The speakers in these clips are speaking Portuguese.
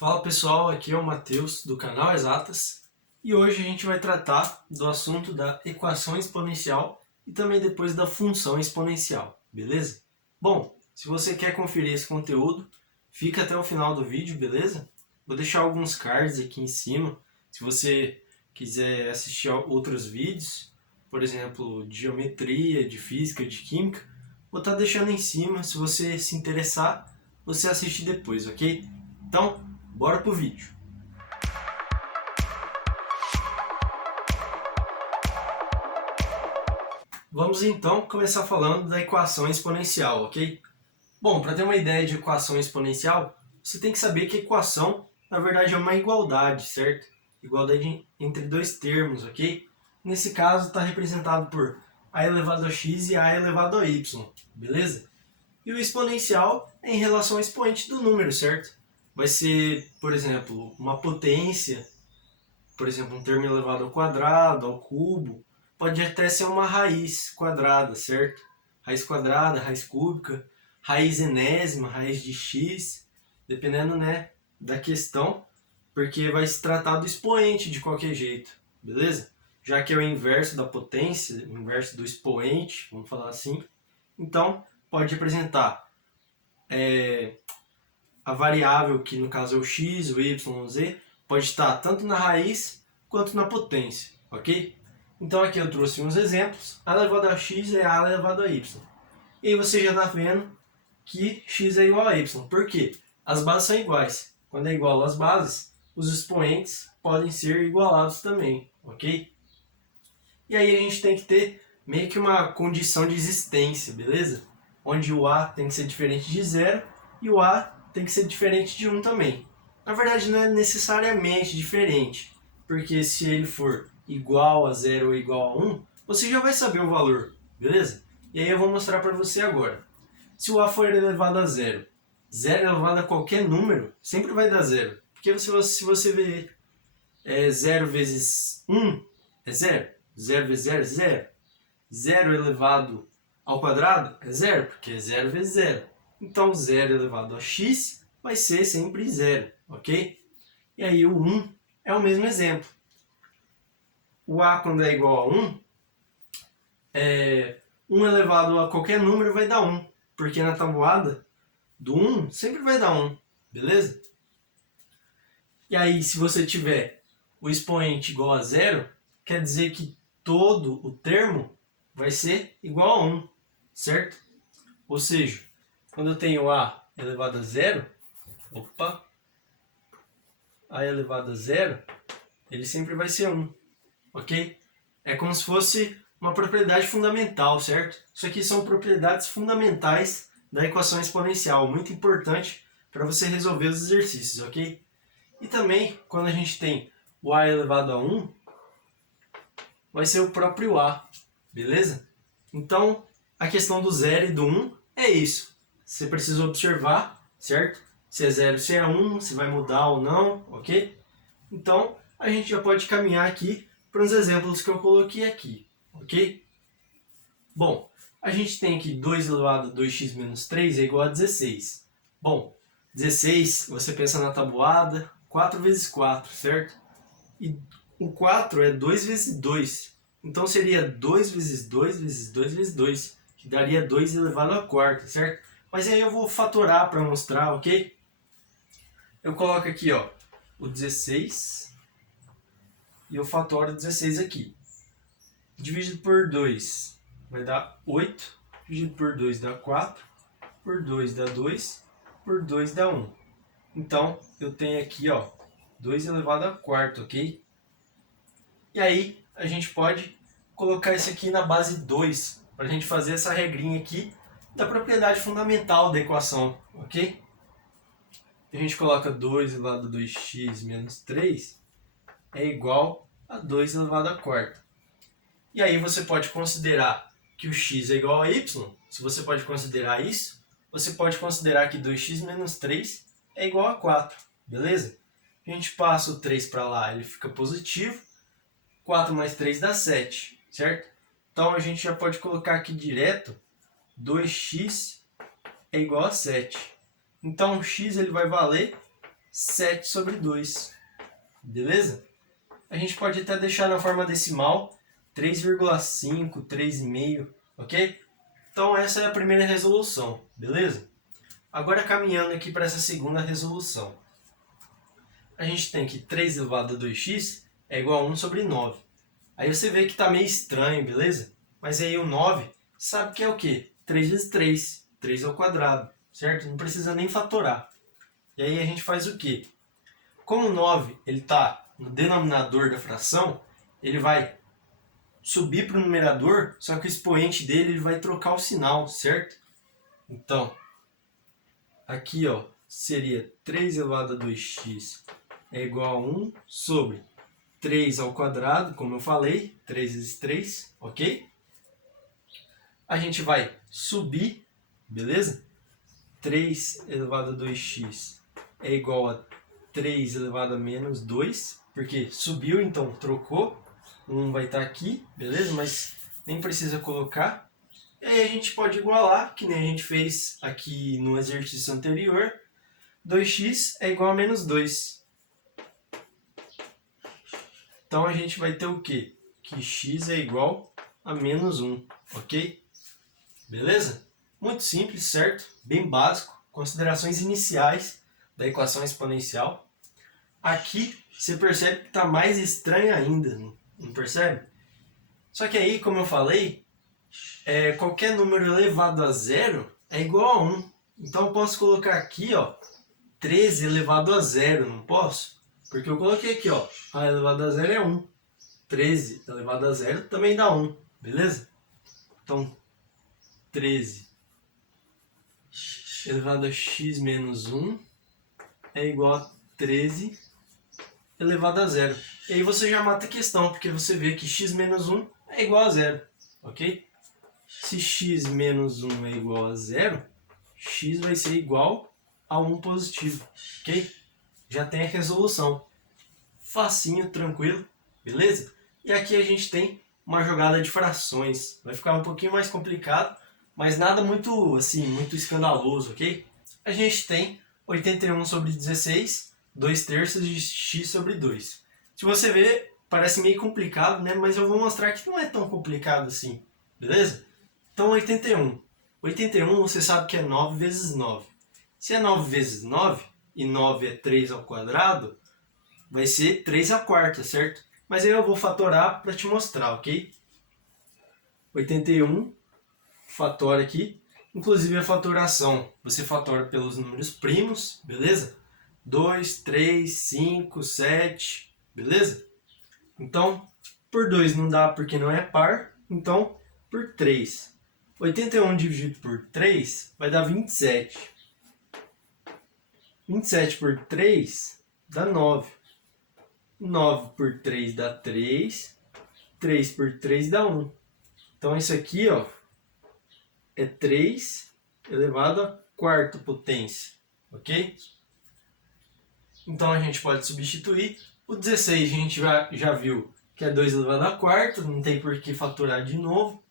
Fala pessoal, aqui é o Matheus do canal Exatas e hoje a gente vai tratar do assunto da equação exponencial e também depois da função exponencial, beleza? Bom, se você quer conferir esse conteúdo, fica até o final do vídeo, beleza? Vou deixar alguns cards aqui em cima, se você quiser assistir outros vídeos, por exemplo, de geometria, de física, de química, vou estar deixando em cima, se você se interessar, você assiste depois, ok? Então, bora pro vídeo. Vamos então começar falando da equação exponencial, ok? Bom, para ter uma ideia de equação exponencial, você tem que saber que a equação, na verdade, é uma igualdade, certo? Igualdade entre dois termos, ok? Nesse caso, está representado por a elevado a x e a elevado a y, beleza? E o exponencial é em relação ao expoente do número, certo? Vai ser, por exemplo, uma potência, por exemplo, um termo elevado ao quadrado, ao cubo, pode até ser uma raiz quadrada, certo? Raiz quadrada, raiz cúbica, raiz enésima, raiz de x, dependendo, né, da questão, porque vai se tratar do expoente de qualquer jeito, beleza? Já que é o inverso da potência, o inverso do expoente, vamos falar assim, então pode representar a variável, que no caso é o x, o y, o z, pode estar tanto na raiz quanto na potência, ok? Então aqui eu trouxe uns exemplos. A elevado a x é a elevado a y. E aí você já está vendo que x é igual a y. Por quê? As bases são iguais. Quando é igual às bases, os expoentes podem ser igualados também, ok? E aí a gente tem que ter meio que uma condição de existência, beleza? Onde o a tem que ser diferente de zero e o a tem que ser diferente de 1 também. Na verdade, não é necessariamente diferente, porque se ele for igual a 0 ou igual a 1, você já vai saber o valor, beleza? E aí eu vou mostrar para você agora. Se o a for elevado a 0, 0 elevado a qualquer número, sempre vai dar 0. Porque se você ver 0 vezes 1, é 0. 0 vezes 0 é 0. 0 elevado ao quadrado é 0, porque é 0 vezes 0. Então 0 elevado a x vai ser sempre 0, ok? E aí o 1 é o mesmo exemplo. O a, quando é igual a 1, 1 elevado a qualquer número vai dar 1, porque na tabuada do 1 sempre vai dar 1, beleza? E aí, se você tiver o expoente igual a 0, quer dizer que todo o termo vai ser igual a 1, certo? Ou seja, quando eu tenho a elevado a 0, a elevado a 0, ele sempre vai ser 1, ok? É como se fosse uma propriedade fundamental, certo? Isso aqui são propriedades fundamentais da equação exponencial, muito importante para você resolver os exercícios, ok? E também, quando a gente tem o a elevado a 1, vai ser o próprio a, beleza? Então, a questão do 0 e do 1 é isso. Você precisa observar, certo? Se é 0, se é 1, se vai mudar ou não, ok? Então, a gente já pode caminhar aqui para os exemplos que eu coloquei aqui, ok? Bom, a gente tem aqui 2 elevado a 2x menos 3 é igual a 16. Bom, 16, você pensa na tabuada, 4 vezes 4, certo? E o 4 é 2 vezes 2. Então seria 2 vezes 2 vezes 2 vezes 2, que daria 2 elevado à quarta, certo? Mas aí eu vou fatorar para mostrar, ok? Eu coloco aqui, ó, o 16 e eu fatoro 16 aqui. Dividido por 2 vai dar 8, dividido por 2 dá 4, por 2 dá 2, por 2 dá 1. Então, eu tenho aqui, ó, 2 elevado à quarta, ok? E aí, a gente pode colocar isso aqui na base 2, para a gente fazer essa regrinha aqui da propriedade fundamental da equação, ok? A gente coloca 2 elevado a 2x menos 3 é igual a 2 elevado à quarta. E aí você pode considerar que o x é igual a y. Se você pode considerar isso, você pode considerar que 2x menos 3 é igual a 4, beleza? A gente passa o 3 para lá, ele fica positivo. 4 mais 3 dá 7, certo? Então a gente já pode colocar aqui direto 2x é igual a 7. Então o x ele vai valer 7 sobre 2. Beleza? A gente pode até deixar na forma decimal 3,5, 3,5, ok? Então essa é a primeira resolução, beleza? Agora caminhando aqui para essa segunda resolução. A gente tem que 3 elevado a 2x é igual a 1 sobre 9. Aí você vê que está meio estranho, beleza? Mas aí o 9 sabe que é o quê? 3 vezes 3, 3 ao quadrado, certo? Não precisa nem fatorar. E aí a gente faz o quê? Como o 9 está no denominador da fração, ele vai subir para o numerador, só que o expoente dele ele vai trocar o sinal, certo? Então, aqui ó, seria 3 elevado a 2x é igual a 1 sobre 3 ao quadrado, como eu falei, 3 vezes 3, ok? A gente vai subir, beleza? 3 elevado a 2x é igual a 3 elevado a menos 2, porque subiu, então trocou. 1 vai estar aqui, beleza? Mas nem precisa colocar. E aí a gente pode igualar, que nem a gente fez aqui no exercício anterior. 2x é igual a menos 2. Então a gente vai ter o quê? Que x é igual a menos 1, ok? Beleza? Muito simples, certo? Bem básico. Considerações iniciais da equação exponencial. Aqui você percebe que está mais estranho ainda, não percebe? Só que aí, como eu falei, qualquer número elevado a zero é igual a 1. Então eu posso colocar aqui, ó, 13 elevado a zero, não posso? Porque eu coloquei aqui, ó, a elevado a zero é 1. 13 elevado a zero também dá 1, beleza? Então, 13 elevado a x menos 1 é igual a 13 elevado a zero. E aí você já mata a questão, porque você vê que x menos 1 é igual a zero, ok? Se x menos 1 é igual a zero, x vai ser igual a 1 positivo, ok? Já tem a resolução. Facinho, tranquilo, beleza? E aqui a gente tem uma jogada de frações. Vai ficar um pouquinho mais complicado, mas nada muito, assim, muito escandaloso, ok? A gente tem 81 sobre 16, 2 terços de x sobre 2. Se você ver, parece meio complicado, né? Mas eu vou mostrar que não é tão complicado assim, beleza? Então 81. 81 você sabe que é 9 vezes 9. Se é 9 vezes 9, e 9 é 3 ao quadrado, vai ser 3 à quarta, certo? Mas aí eu vou fatorar para te mostrar, ok? 81, fatora aqui. Inclusive a fatoração, você fatora pelos números primos, beleza? 2, 3, 5, 7, beleza? Então, por 2 não dá porque não é par, então por 3. 81 dividido por 3 vai dar 27. 27 por 3 dá 9. 9 por 3 dá 3. 3 por 3 dá 1. Então isso aqui, ó, é 3 elevado à quarta potência, ok? Então a gente pode substituir. O 16 a gente já viu que é 2 elevado à quarta, não tem por que fatorar de novo.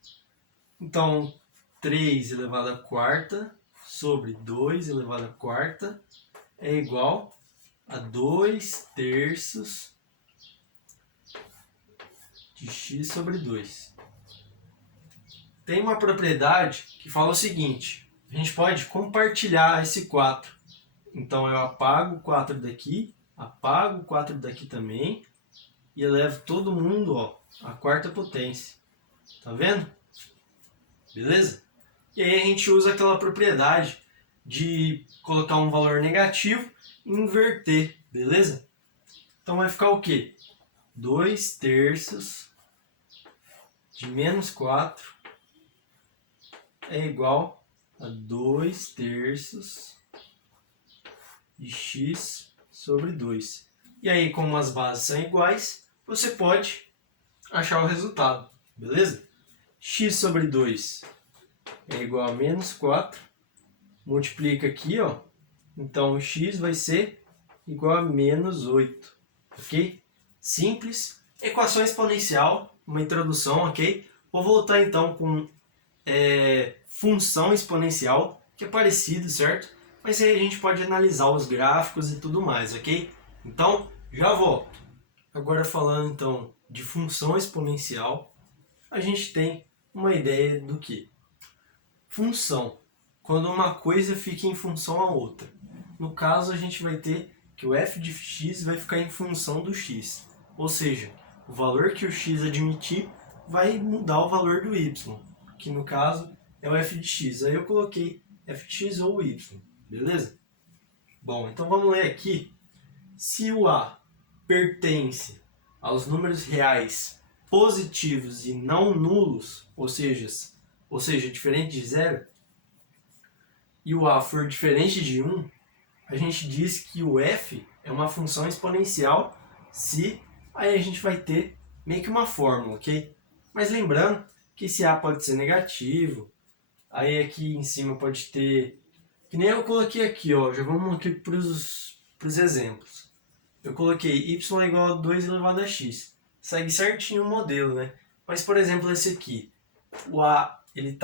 Então 3 elevado à quarta sobre 2 elevado à quarta é igual a 2 terços de x sobre 2. Tem uma propriedade que fala o seguinte: a gente pode compartilhar esse 4. Então eu apago o 4 daqui, apago o 4 daqui também e elevo todo mundo, ó, à quarta potência. Tá vendo? Beleza? E aí a gente usa aquela propriedade de colocar um valor negativo e inverter, beleza? Então vai ficar o quê? 2 terços de menos 4 é igual a 2 terços de x sobre 2. E aí, como as bases são iguais, você pode achar o resultado, beleza? X sobre 2 é igual a menos 4. Multiplica aqui, ó. Então, o x vai ser igual a menos 8, ok? Simples. Equação exponencial, uma introdução, ok? Vou voltar então com função exponencial, que é parecido, certo? mas aí a gente pode analisar os gráficos e tudo mais, ok? Então, já volto. Agora falando então de função exponencial, a gente tem uma ideia do que? Função, quando uma coisa fica em função à outra. No caso, a gente vai ter que o f de x vai ficar em função do x. Ou seja, o valor que o x admitir vai mudar o valor do y, que no caso é o f de x. Aí eu coloquei f de x ou y, beleza? Bom, então vamos ler aqui. Se o a pertence aos números reais positivos e não nulos, ou seja, diferente de zero, e o a for diferente de 1, a gente diz que o f é uma função exponencial se aí a gente vai ter meio que uma fórmula, ok? Mas lembrando que esse a pode ser negativo, aí aqui em cima pode ter, que nem eu coloquei aqui, ó, já vamos aqui para os exemplos. Eu coloquei y é igual a 2 elevado a x, segue certinho o modelo, né? Mas, por exemplo, esse aqui, o a ele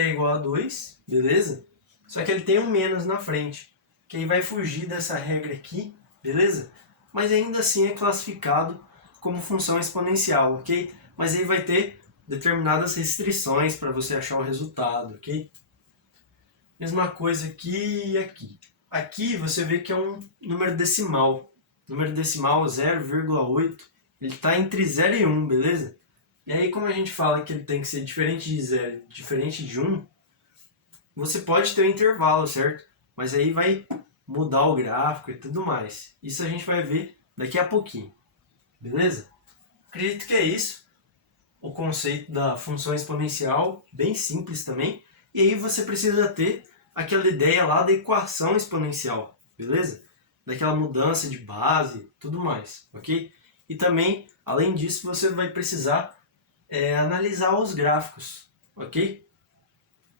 é igual a 2, beleza? Só que ele tem um menos na frente, que aí vai fugir dessa regra aqui, beleza? Mas ainda assim é classificado como função exponencial, ok? Mas aí vai ter determinadas restrições para você achar o resultado, ok? Mesma coisa aqui e aqui. Aqui você vê que é um número decimal. Número decimal 0,8, ele está entre 0 e 1, beleza? E aí, como a gente fala que ele tem que ser diferente de 0, diferente de 1, você pode ter um intervalo, certo? Mas aí vai mudar o gráfico e tudo mais. Isso a gente vai ver daqui a pouquinho, beleza? Acredito que é isso. O conceito da função exponencial, bem simples também. E aí você precisa ter aquela ideia lá da equação exponencial, beleza? Daquela mudança de base, tudo mais, ok? E também, além disso, você vai precisar analisar os gráficos, ok?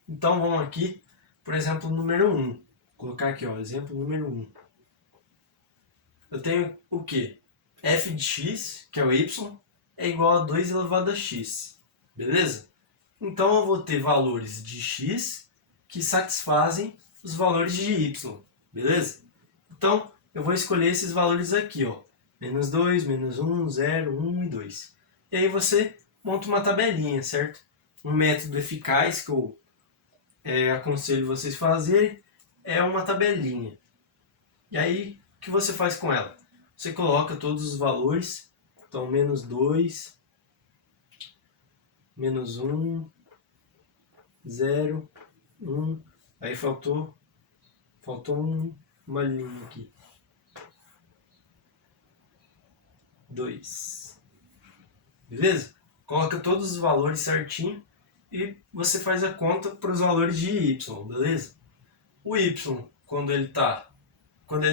Então vamos aqui, por exemplo, número 1. Vou colocar aqui, ó, exemplo número 1. Eu tenho o quê? F de x, que é o y, é igual a 2 elevado a x, beleza? Então eu vou ter valores de x que satisfazem os valores de y, beleza? Então eu vou escolher esses valores aqui, ó, menos 2, menos 1, 0, 1 e 2. E aí você monta uma tabelinha, certo? Um método eficaz que eu aconselho vocês fazerem é uma tabelinha. E aí, o que você faz com ela? Você coloca todos os valores, então menos 2, menos 1, 0, 1, aí faltou uma linha aqui. 2. Beleza? Coloca todos os valores certinho e você faz a conta para os valores de y, beleza? O y, quando ele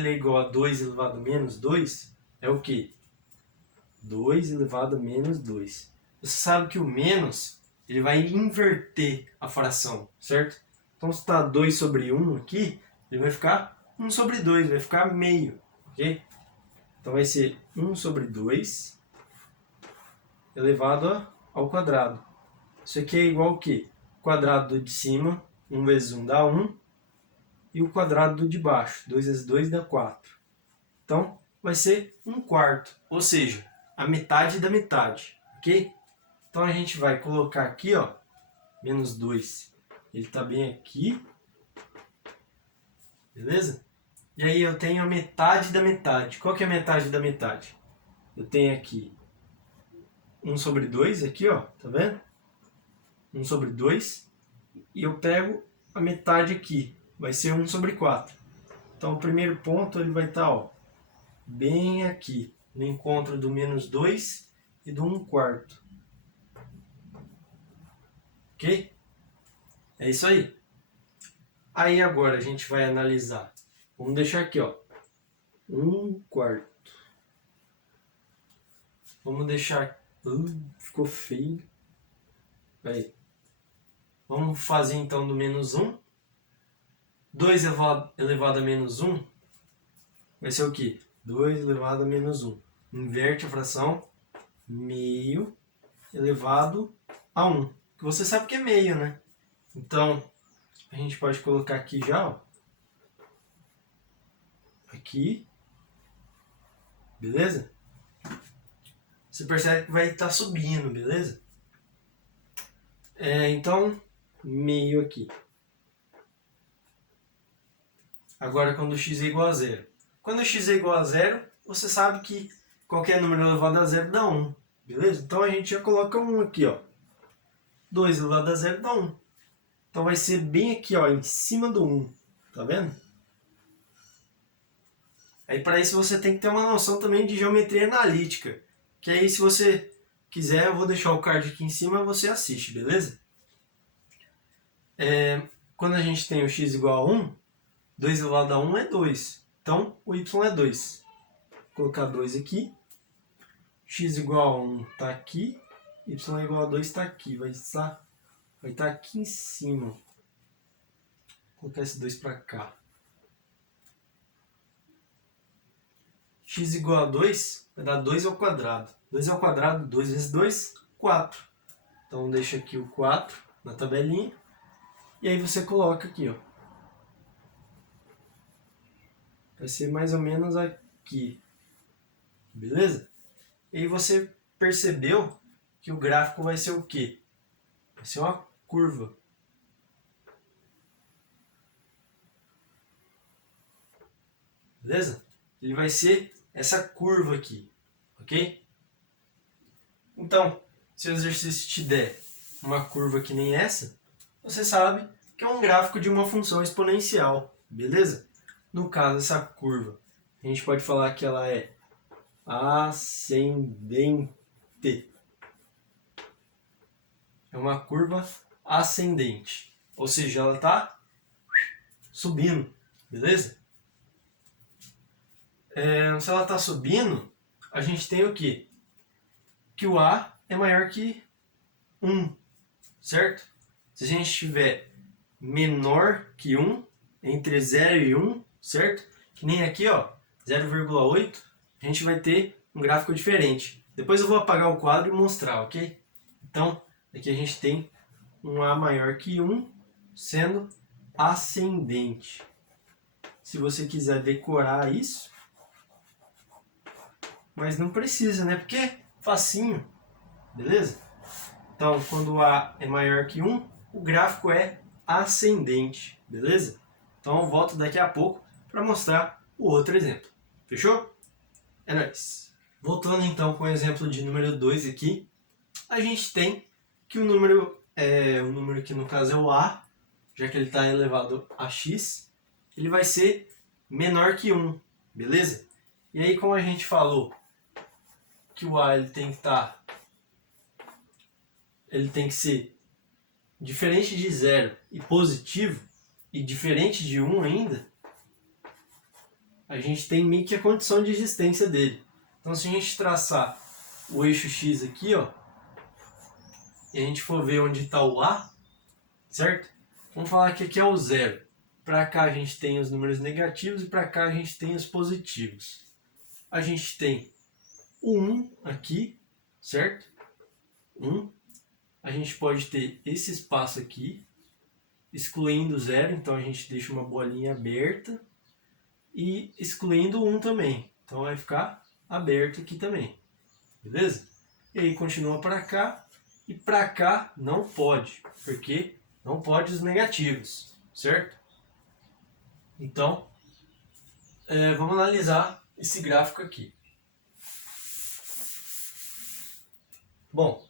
é igual a 2 elevado a menos 2, é o quê? 2 elevado a menos 2. Você sabe que o menos, ele vai inverter a fração, certo? Então se está 2 sobre 1 aqui, ele vai ficar 1 sobre 2, vai ficar meio, ok? Então vai ser 1 sobre 2 elevado ao quadrado. Isso aqui é igual ao quê? O quadrado de cima, 1 vezes 1 dá 1, e o quadrado do de baixo, 2 vezes 2 dá 4. Então vai ser 1/4, ou seja, a metade da metade, ok? Então a gente vai colocar aqui, ó, menos 2, ele está bem aqui, beleza? E aí eu tenho a metade da metade. Qual que é a metade da metade? Eu tenho aqui 1 sobre 2, aqui, ó, tá vendo? 1 sobre 2, e eu pego a metade aqui, vai ser 1 sobre 4. Então o primeiro ponto ele vai estar, ó, bem aqui, no encontro do menos 2 e do 1/4. Ok? É isso aí. Aí agora a gente vai analisar. Vamos deixar aqui, ó, 1/4. Vamos deixar... ficou feio. Aí. Vamos fazer então do menos 1. 2 elevado a menos 1 vai ser o quê? 2 elevado a menos 1. Inverte a fração. Meio elevado a 1. Que você sabe que é meio, né? Então, a gente pode colocar aqui já, ó. Aqui. Beleza? Você percebe que vai estar subindo, beleza? Então, meio aqui. Agora, quando x é igual a zero. Quando x é igual a zero, você sabe que qualquer número elevado a zero dá 1. Beleza? Então, a gente já coloca 1 aqui, ó. 2 elevado a zero dá 1. Então, vai ser bem aqui, ó, em cima do 1. Tá vendo? Aí, para isso, você tem que ter uma noção também de geometria analítica. Que aí, se você quiser, eu vou deixar o card aqui em cima e você assiste, beleza? Quando a gente tem o x igual a 1, 2 elevado a 1 é 2. Então, o y é 2. Vou colocar 2 aqui. X igual a 1 está aqui. Y igual a 2 está aqui. Vai estar aqui em cima. Vou colocar esse 2 para cá. X igual a 2 vai dar 2 ao quadrado. 2 ao quadrado, 2 vezes 2, 4. Então, deixa aqui o 4 na tabelinha. E aí você coloca aqui, ó. Vai ser mais ou menos aqui. Beleza? E aí você percebeu que o gráfico vai ser o quê? Vai ser uma curva. Beleza? Ele vai ser essa curva aqui. Ok? Então, se o exercício te der uma curva que nem essa, você sabe que é um gráfico de uma função exponencial. Beleza? No caso, essa curva, a gente pode falar que ela é ascendente. É uma curva ascendente. Ou seja, ela está subindo. Beleza? Se ela está subindo, a gente tem o quê? Que o A é maior que 1. Certo? Se a gente tiver menor que 1, entre 0 e 1, certo? Que nem aqui, ó, 0,8, a gente vai ter um gráfico diferente. Depois eu vou apagar o quadro e mostrar, ok? Então, aqui a gente tem um A maior que 1, sendo ascendente. Se você quiser decorar isso, mas não precisa, né? Porque é facinho, beleza? Então, quando A é maior que 1, o gráfico é ascendente, beleza? Então, eu volto daqui a pouco para mostrar o outro exemplo. Fechou? É nóis! Voltando então com o exemplo de número 2 aqui, a gente tem que o número que no caso é o A, já que ele está elevado a x, ele vai ser menor que 1, beleza? E aí, como a gente falou que o A ele tem que ser diferente de 0 e positivo, e diferente de 1 ainda, a gente tem meio que a condição de existência dele. Então, se a gente traçar o eixo x aqui, ó, e a gente for ver onde está o A, certo? Vamos falar que aqui é o 0. Para cá a gente tem os números negativos e para cá a gente tem os positivos. A gente tem o 1 aqui, certo? 1. A gente pode ter esse espaço aqui, excluindo o 0, então a gente deixa uma bolinha aberta, e excluindo o 1 também. Então vai ficar aberto aqui também. Beleza? E aí continua para cá, e para cá não pode, porque não pode os negativos, certo? Então, vamos analisar esse gráfico aqui. Bom,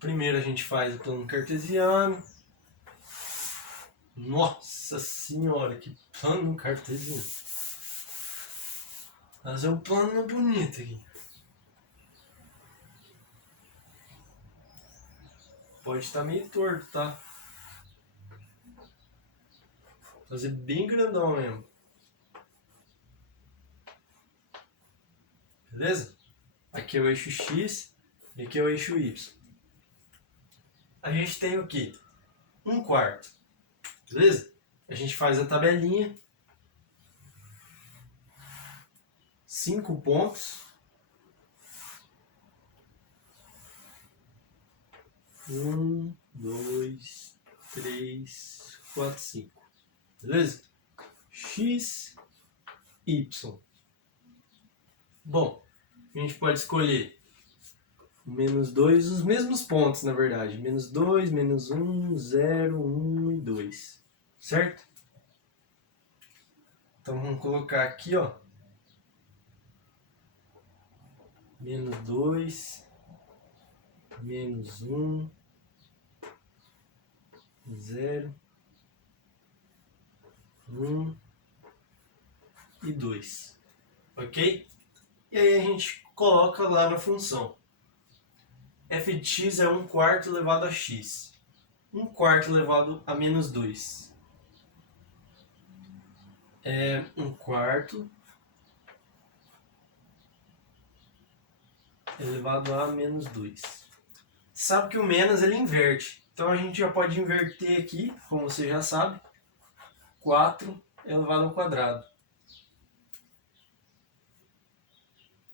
primeiro a gente faz o plano cartesiano. Nossa senhora, que plano cartesiano. Fazer um plano bonito aqui. Pode estar meio torto, tá? Fazer bem grandão mesmo. Beleza? Aqui é o eixo X e aqui é o eixo Y. A gente tem o quê? 1/4. Beleza? A gente faz a tabelinha. 5 pontos. 1, 2, 3, 4, 5. Beleza? X, Y. Bom, a gente pode escolher menos 2, os mesmos pontos, na verdade. Menos 2, menos 1, 0, 1 e 2. Certo? Então vamos colocar aqui, ó. Menos 2, menos 1, 0, 1 e 2. Ok? E aí a gente coloca lá na função. f de x é 1/4 elevado a x. 1/4 elevado a menos 2. É 1/4 elevado a menos 2. Sabe que o menos ele inverte. Então a gente já pode inverter aqui, como você já sabe. 4 elevado ao quadrado.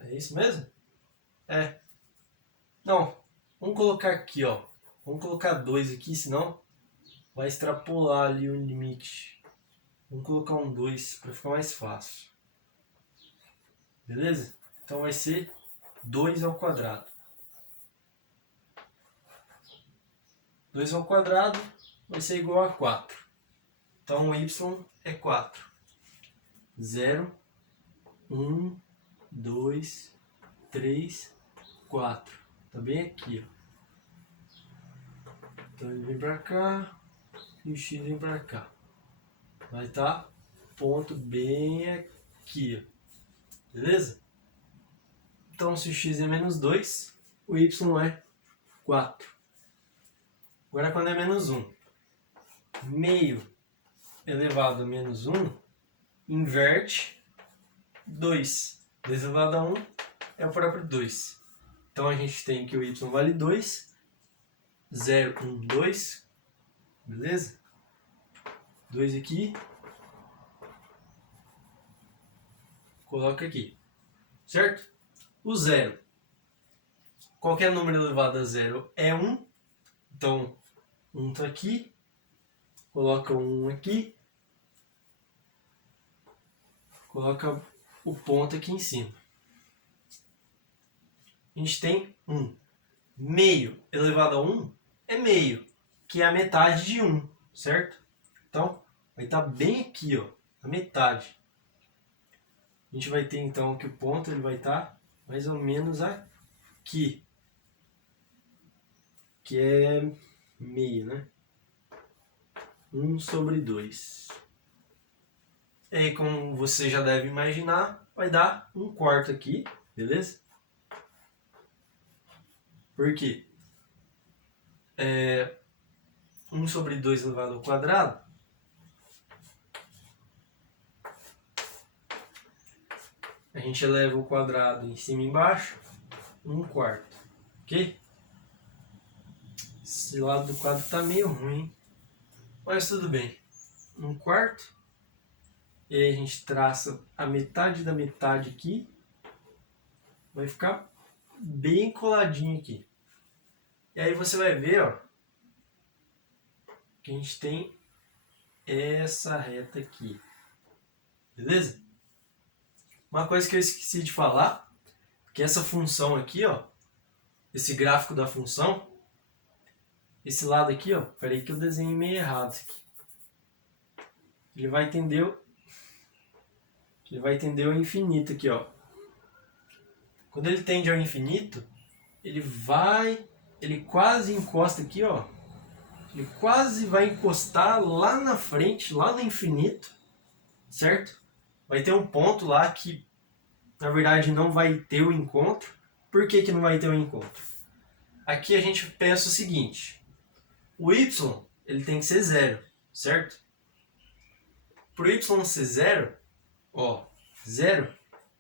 É isso mesmo? É. Não, vamos colocar aqui, ó. Vamos colocar 2 aqui, senão vai extrapolar ali o limite. Vamos colocar um 2 para ficar mais fácil. Beleza? Então vai ser 2 ao quadrado. 2 ao quadrado vai ser igual a 4. Então o y é 4. 0, 1, 2, 3, 4. Tá bem aqui, ó. Então ele vem para cá e o x vem para cá. Vai estar ponto bem aqui, ó. Beleza? Então se o x é menos 2, o y é 4. Agora quando é menos 1, meio elevado a menos 1, inverte 2. 2 elevado a 1 é o próprio 2. Então a gente tem que o y vale 2, 0, 1, 2, beleza? 2 aqui, coloca aqui, certo? O 0, qualquer número elevado a 0 é 1, então 1 está aqui, coloca um aqui, coloca o ponto aqui em cima. A gente tem 1. Meio elevado a 1 é meio, que é a metade de 1, certo? Então, vai estar bem aqui, ó, a metade. A gente vai ter então que o ponto ele vai estar mais ou menos aqui, que é meio, né? 1 sobre 2. E aí, como você já deve imaginar, vai dar 1/4 aqui, beleza? Por quê? 1 sobre 2 elevado ao quadrado a gente eleva o quadrado em cima e embaixo, 1/4, ok? Esse lado do quadro tá meio ruim, mas tudo bem. 1/4, e aí a gente traça a metade da metade aqui, vai ficar bem coladinho aqui. E aí você vai ver, ó, que a gente tem essa reta aqui, beleza? Uma coisa que eu esqueci de falar, que essa função aqui, ó, esse gráfico da função, esse lado aqui, ó, peraí que eu desenhei meio errado isso aqui. Ele vai tender o infinito aqui, ó. Quando ele tende ao infinito, ele quase encosta aqui, ó. Ele quase vai encostar lá na frente, lá no infinito, certo? Vai ter um ponto lá que, na verdade, não vai ter o encontro. Por que que não vai ter o encontro? Aqui a gente pensa o seguinte, o y ele tem que ser 0, certo? Para o y ser 0, ó, 0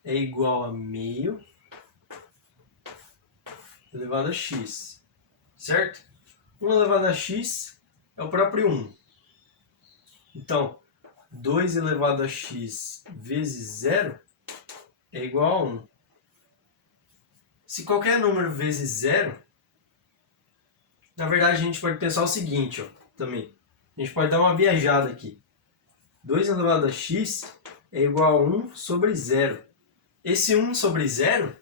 é igual a meio elevado a x, certo? 1 elevado a x é o próprio 1. Então, 2 elevado a x vezes 0 é igual a 1. Se qualquer número vezes 0, na verdade a gente pode pensar o seguinte, ó, também. a gente pode dar uma viajada aqui. 2 elevado a x é igual a 1 sobre 0. Esse 1 sobre 0,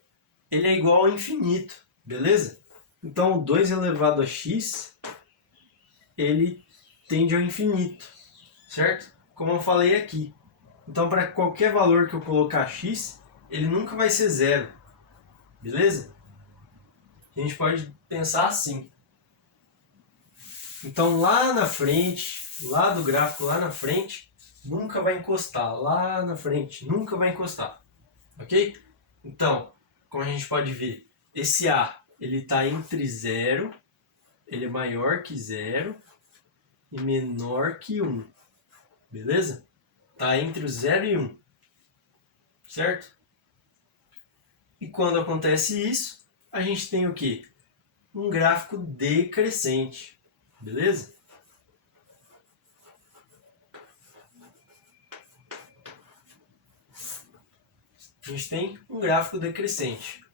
ele é igual ao infinito, beleza? Então, 2 elevado a x, ele tende ao infinito, certo? Como eu falei aqui. Então, para qualquer valor que eu colocar x, ele nunca vai ser 0, beleza? A gente pode pensar assim. Então, lá na frente, lá do gráfico, lá na frente, nunca vai encostar. Lá na frente, nunca vai encostar. Ok? Então, como a gente pode ver, esse A, ele está entre 0, ele é maior que 0 e menor que 1. Beleza? Está entre o 0 e 1. Certo? E quando acontece isso, a gente tem o quê? Um gráfico decrescente. Beleza? A gente tem um gráfico decrescente.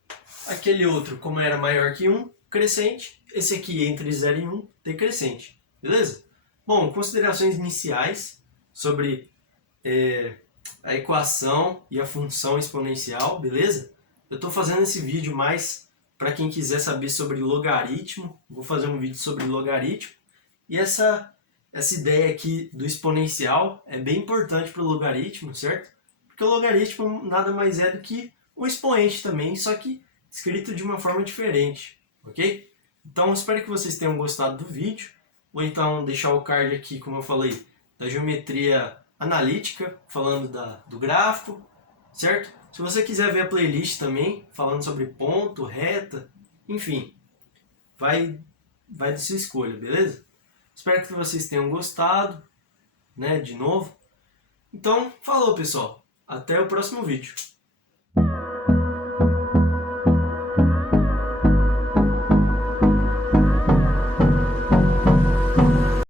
Aquele outro, como era maior que 1, crescente. Esse aqui, entre 0 e 1, decrescente. Beleza? Bom, considerações iniciais sobre a equação e a função exponencial, beleza? Eu estou fazendo esse vídeo mais para quem quiser saber sobre logaritmo. Vou fazer um vídeo sobre logaritmo. E essa ideia aqui do exponencial é bem importante para o logaritmo, certo? Porque o logaritmo nada mais é do que um expoente também, só que escrito de uma forma diferente, ok? Então, espero que vocês tenham gostado do vídeo. Vou então deixar o card aqui, como eu falei, da geometria analítica, falando do gráfico, certo? Se você quiser ver a playlist também, falando sobre ponto, reta, enfim, vai de sua escolha, beleza? Espero que vocês tenham gostado, né, de novo. Então, falou pessoal, até o próximo vídeo.